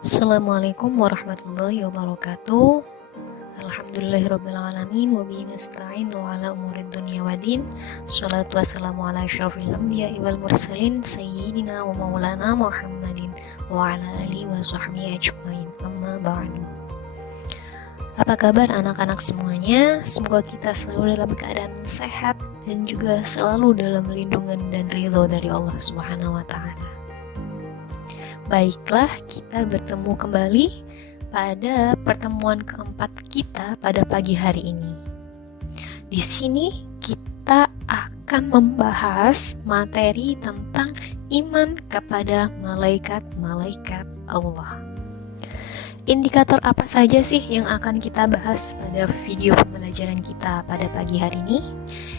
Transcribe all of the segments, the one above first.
Assalamualaikum warahmatullahi wabarakatuh. Alhamdulillahirrabbilalamin. Wabihi nasta'in wa ala umurid dunya waddin. Salatu wassalamu ala asyrafil anbiya'i wal mursalin Sayyidina wa maulana Muhammadin wa ala alihi wa sahbihi ajmain. Amma ba'du. Apa kabar anak-anak semuanya? Semoga kita selalu dalam keadaan sehat dan juga selalu dalam lindungan dan ridho dari Allah Subhanahu wa ta'ala. Baiklah, kita bertemu kembali pada pertemuan keempat kita pada pagi hari ini. Di sini kita akan membahas materi tentang iman kepada malaikat-malaikat Allah. Indikator apa saja sih yang akan kita bahas pada video pembelajaran kita pada pagi hari ini?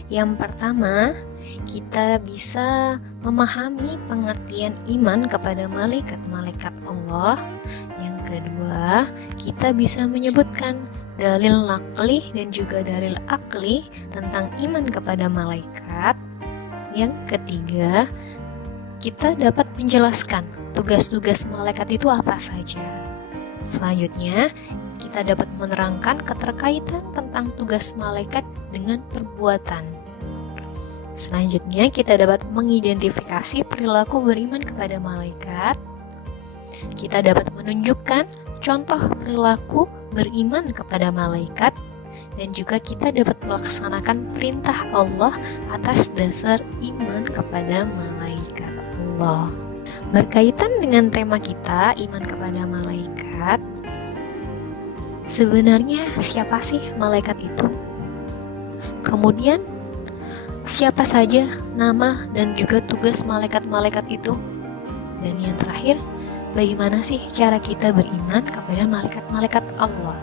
Yang pertama, kita bisa memahami pengertian iman kepada malaikat-malaikat Allah. Yang kedua, kita bisa menyebutkan dalil naqli dan juga dalil akli tentang iman kepada malaikat. Yang ketiga, kita dapat menjelaskan tugas-tugas malaikat itu apa saja. Selanjutnya, kita dapat menerangkan keterkaitan tentang tugas malaikat dengan perbuatan. Selanjutnya, kita dapat mengidentifikasi perilaku beriman kepada malaikat. Kita dapat menunjukkan contoh perilaku beriman kepada malaikat, dan juga kita dapat melaksanakan perintah Allah atas dasar iman kepada malaikat Allah. Berkaitan dengan tema kita, iman kepada malaikat, sebenarnya siapa sih malaikat itu? Kemudian, siapa saja nama dan juga tugas malaikat-malaikat itu? Dan yang terakhir, bagaimana sih cara kita beriman kepada malaikat-malaikat Allah?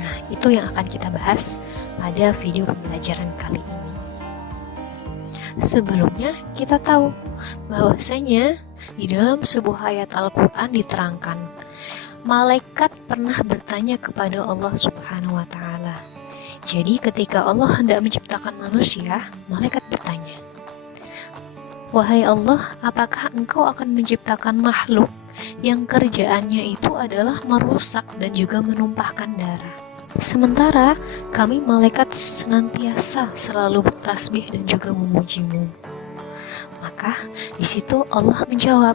Nah, itu yang akan kita bahas pada video pembelajaran kali ini. Sebelumnya, kita tahu bahwasanya di dalam sebuah ayat Al-Quran diterangkan, malaikat pernah bertanya kepada Allah Subhanahu wa ta'ala. Jadi ketika Allah hendak menciptakan manusia, malaikat bertanya, "Wahai Allah, apakah engkau akan menciptakan makhluk yang kerjaannya itu adalah merusak dan juga menumpahkan darah? Sementara kami malaikat senantiasa selalu bertasbih dan juga memujimu." Maka di situ Allah menjawab,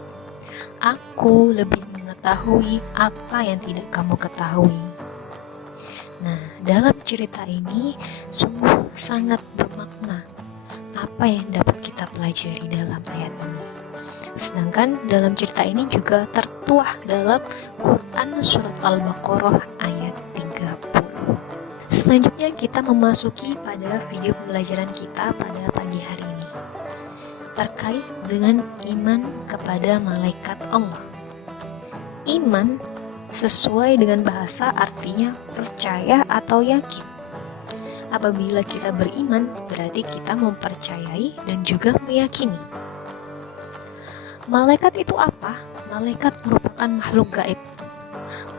"Aku lebih mengetahui apa yang tidak kamu ketahui." Nah, dalam cerita ini sungguh sangat bermakna apa yang dapat kita pelajari dalam ayat ini. Sedangkan dalam cerita ini juga tertuah dalam Quran surat Al-Baqarah ayat 30. Selanjutnya kita memasuki pada video pembelajaran kita pada pagi hari ini terkait dengan iman kepada malaikat Allah. Iman sesuai dengan bahasa artinya percaya atau yakin. Apabila kita beriman, berarti kita mempercayai dan juga meyakini. Malaikat itu apa? Malaikat merupakan makhluk gaib.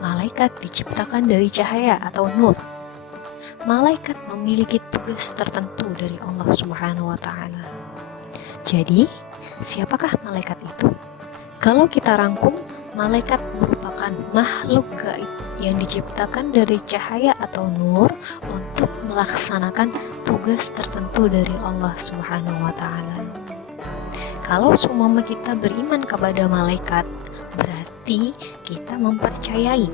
Malaikat diciptakan dari cahaya atau nur. Malaikat memiliki tugas tertentu dari Allah Subhanahu wa ta'ala. Jadi, siapakah malaikat itu? Kalau kita rangkum, malaikat merupakan makhluk gaib yang diciptakan dari cahaya atau nur untuk melaksanakan tugas tertentu dari Allah Subhanahu wa ta'ala. Kalau seumpama kita beriman kepada malaikat, berarti kita mempercayai,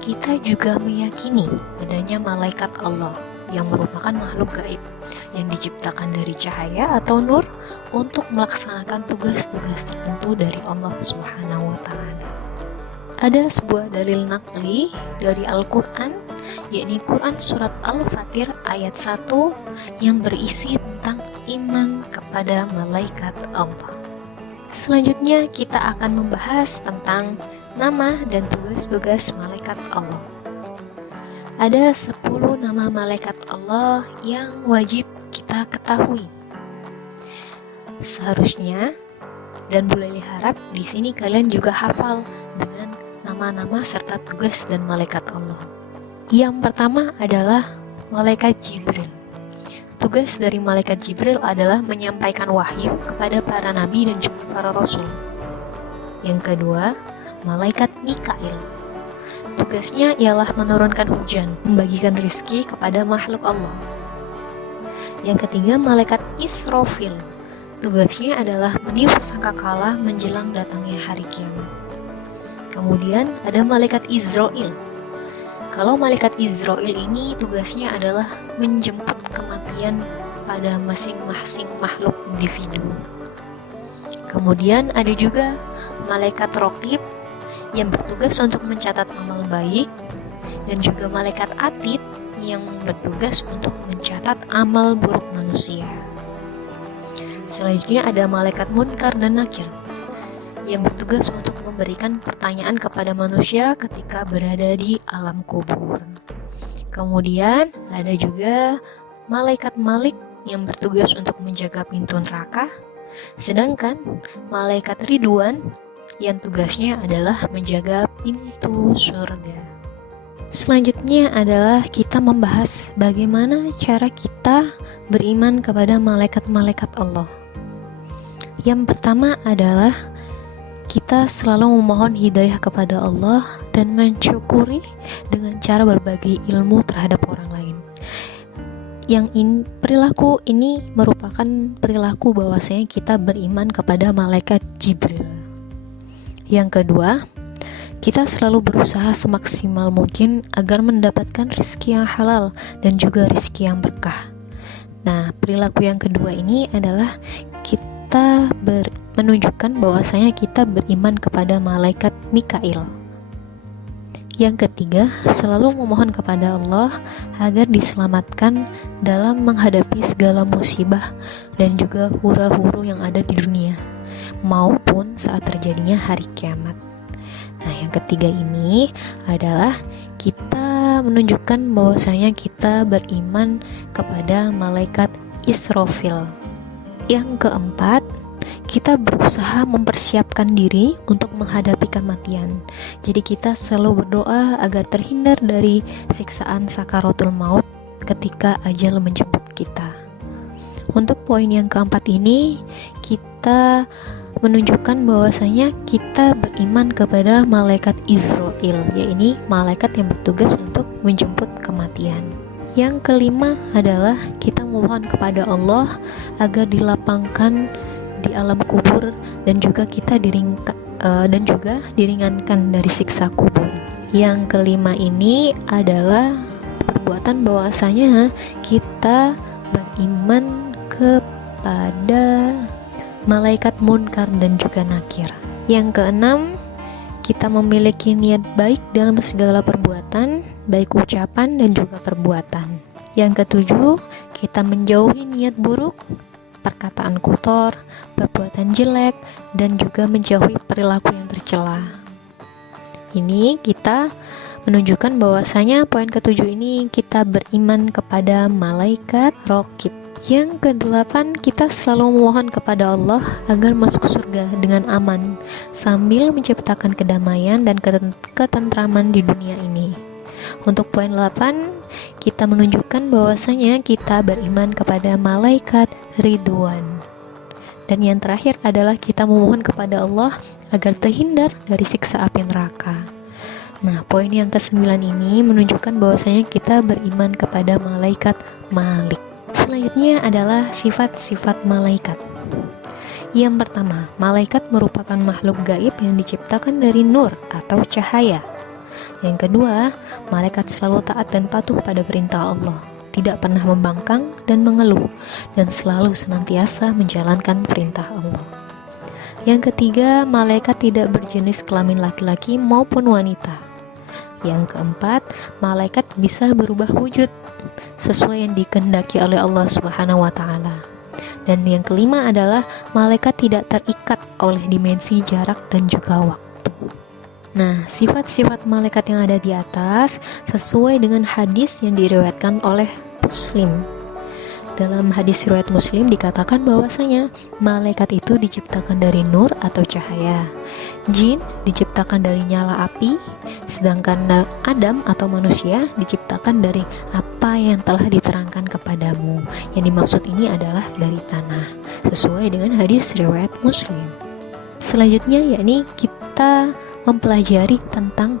kita juga meyakini adanya malaikat Allah yang merupakan makhluk gaib yang diciptakan dari cahaya atau nur untuk melaksanakan tugas-tugas tertentu dari Allah Subhanahu wa ta'ala. Ada sebuah dalil naqli dari Al-Quran, yakni Quran surat Al-Fatir ayat 1 yang berisi tentang iman kepada malaikat Allah. Selanjutnya kita akan membahas tentang nama dan tugas-tugas malaikat Allah. Ada 10 nama malaikat Allah yang wajib kita ketahui. Seharusnya dan boleh diharap di sini kalian juga hafal dengan nama-nama serta tugas dan malaikat Allah. Yang pertama adalah malaikat Jibril. Tugas dari malaikat Jibril adalah menyampaikan wahyu kepada para nabi dan juga para rasul. Yang kedua, malaikat Mikail. Tugasnya ialah menurunkan hujan, membagikan rizki kepada makhluk Allah. Yang ketiga, malaikat Israfil. Tugasnya adalah meniup sangkakala menjelang datangnya hari kiamat. Kemudian ada malaikat Izrail. Kalau malaikat Izrail ini tugasnya adalah menjemput kematian pada masing-masing makhluk individu. Kemudian ada juga malaikat Raqib yang bertugas untuk mencatat amal baik, dan juga malaikat Atid yang bertugas untuk mencatat amal buruk manusia. Selanjutnya ada malaikat Munkar dan Nakir yang bertugas untuk memberikan pertanyaan kepada manusia ketika berada di alam kubur. Kemudian ada juga malaikat Malik yang bertugas untuk menjaga pintu neraka, sedangkan malaikat Ridwan yang tugasnya adalah menjaga pintu surga. Selanjutnya adalah kita membahas bagaimana cara kita beriman kepada malaikat-malaikat Allah. Yang pertama adalah kita selalu memohon hidayah kepada Allah dan mensyukuri dengan cara berbagi ilmu terhadap orang lain. Perilaku ini merupakan perilaku bahwasanya kita beriman kepada malaikat Jibril. Yang kedua, kita selalu berusaha semaksimal mungkin agar mendapatkan rizki yang halal dan juga rizki yang berkah. Nah, perilaku yang kedua ini adalah kita menunjukkan bahwasanya kita beriman kepada malaikat Mikail. Yang ketiga, selalu memohon kepada Allah agar diselamatkan dalam menghadapi segala musibah dan juga hura-huru yang ada di dunia, maupun saat terjadinya hari kiamat. Nah, yang ketiga ini adalah kita menunjukkan bahwasanya kita beriman kepada malaikat Israfil. Yang keempat, kita berusaha mempersiapkan diri untuk menghadapi kematian. Jadi kita selalu berdoa agar terhindar dari siksaan sakaratul maut ketika ajal menjemput kita. Untuk poin yang keempat ini, kita menunjukkan bahwasanya kita beriman kepada malaikat Israil, yaitu malaikat yang bertugas untuk menjemput kematian. Yang kelima adalah kita memohon kepada Allah agar dilapangkan di alam kubur dan juga kita diringankan dari siksa kubur. Yang kelima ini adalah perbuatan bahwasanya kita beriman kepada malaikat Munkar dan juga Nakir. Yang keenam, kita memiliki niat baik dalam segala perbuatan, baik ucapan dan juga perbuatan. Yang ketujuh, kita menjauhi niat buruk, perkataan kotor, perbuatan jelek, dan juga menjauhi perilaku yang tercela. Ini kita menunjukkan bahwasanya poin ketujuh ini kita beriman kepada malaikat Raqib. Yang kedelapan, kita selalu memohon kepada Allah agar masuk surga dengan aman sambil menciptakan kedamaian dan ketentraman di dunia ini. Untuk poin 8, kita menunjukkan bahwasanya kita beriman kepada malaikat Ridwan. Dan yang terakhir adalah kita memohon kepada Allah agar terhindar dari siksa api neraka. Nah, poin yang ke-9 ini menunjukkan bahwasanya kita beriman kepada malaikat Malik. Selanjutnya adalah sifat-sifat malaikat. Yang pertama, malaikat merupakan makhluk gaib yang diciptakan dari nur atau cahaya. Yang kedua, malaikat selalu taat dan patuh pada perintah Allah, tidak pernah membangkang dan mengeluh, dan selalu senantiasa menjalankan perintah Allah. Yang ketiga, malaikat tidak berjenis kelamin laki-laki maupun wanita. Yang keempat, malaikat bisa berubah wujud sesuai yang dikehendaki oleh Allah Subhanahu wa taala. Dan yang kelima adalah malaikat tidak terikat oleh dimensi jarak dan juga waktu. Nah, sifat-sifat malaikat yang ada di atas sesuai dengan hadis yang diriwayatkan oleh Muslim. Dalam hadis riwayat Muslim dikatakan bahwasanya malaikat itu diciptakan dari nur atau cahaya. Jin diciptakan dari nyala api, sedangkan Adam atau manusia diciptakan dari apa yang telah diterangkan kepadamu. Yang dimaksud ini adalah dari tanah, sesuai dengan hadis riwayat Muslim. Selanjutnya yakni kita mempelajari tentang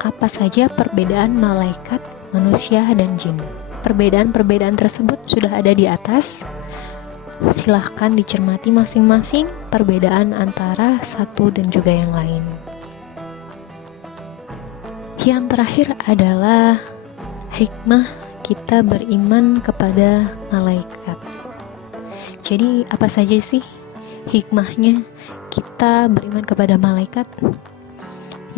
apa saja perbedaan malaikat, manusia, dan jin. Perbedaan-perbedaan tersebut sudah ada di atas. Silahkan dicermati masing-masing perbedaan antara satu dan juga yang lain. Yang terakhir adalah hikmah kita beriman kepada malaikat. Jadi apa saja sih hikmahnya kita beriman kepada malaikat?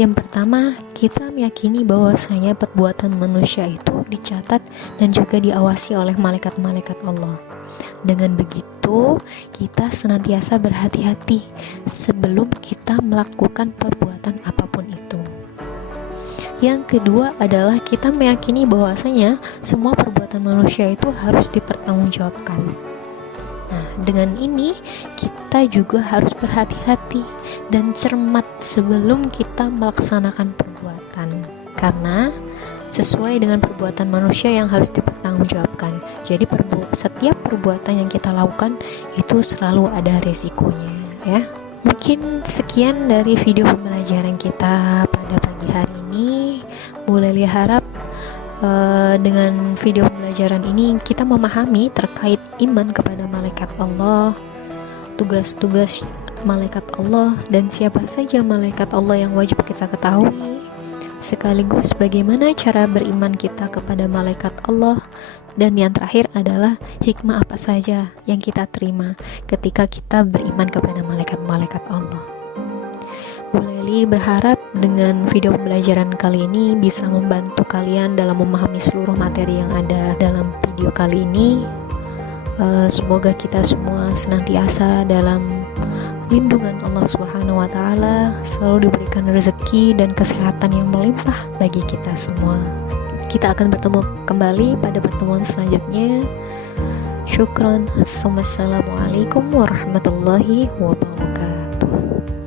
Yang pertama, kita meyakini bahwasanya perbuatan manusia itu dicatat dan juga diawasi oleh malaikat-malaikat Allah. Dengan begitu, kita senantiasa berhati-hati sebelum kita melakukan perbuatan apapun itu. Yang kedua adalah kita meyakini bahwasanya semua perbuatan manusia itu harus dipertanggungjawabkan. Nah, dengan ini kita juga harus berhati-hati dan cermat sebelum kita melaksanakan perbuatan, karena sesuai dengan perbuatan manusia yang harus dipertanggungjawabkan. Jadi setiap perbuatan yang kita lakukan itu selalu ada resikonya, ya. Mungkin sekian dari video pembelajaran kita pada pagi hari ini. Mulai harap dengan video pembelajaran ini kita memahami terkait iman kepada malaikat Allah, tugas-tugas malaikat Allah, dan siapa saja malaikat Allah yang wajib kita ketahui, sekaligus bagaimana cara beriman kita kepada malaikat Allah, dan yang terakhir adalah hikmah apa saja yang kita terima ketika kita beriman kepada malaikat-malaikat Allah. Bu Leli berharap dengan video pembelajaran kali ini bisa membantu kalian dalam memahami seluruh materi yang ada dalam video kali ini. Semoga kita semua senantiasa dalam lindungan Allah Subhanahu wa Ta'ala, selalu diberikan rezeki dan kesehatan yang melimpah bagi kita semua. Kita akan bertemu kembali pada pertemuan selanjutnya. Syukron. Wassalamualaikum warahmatullahi wabarakatuh.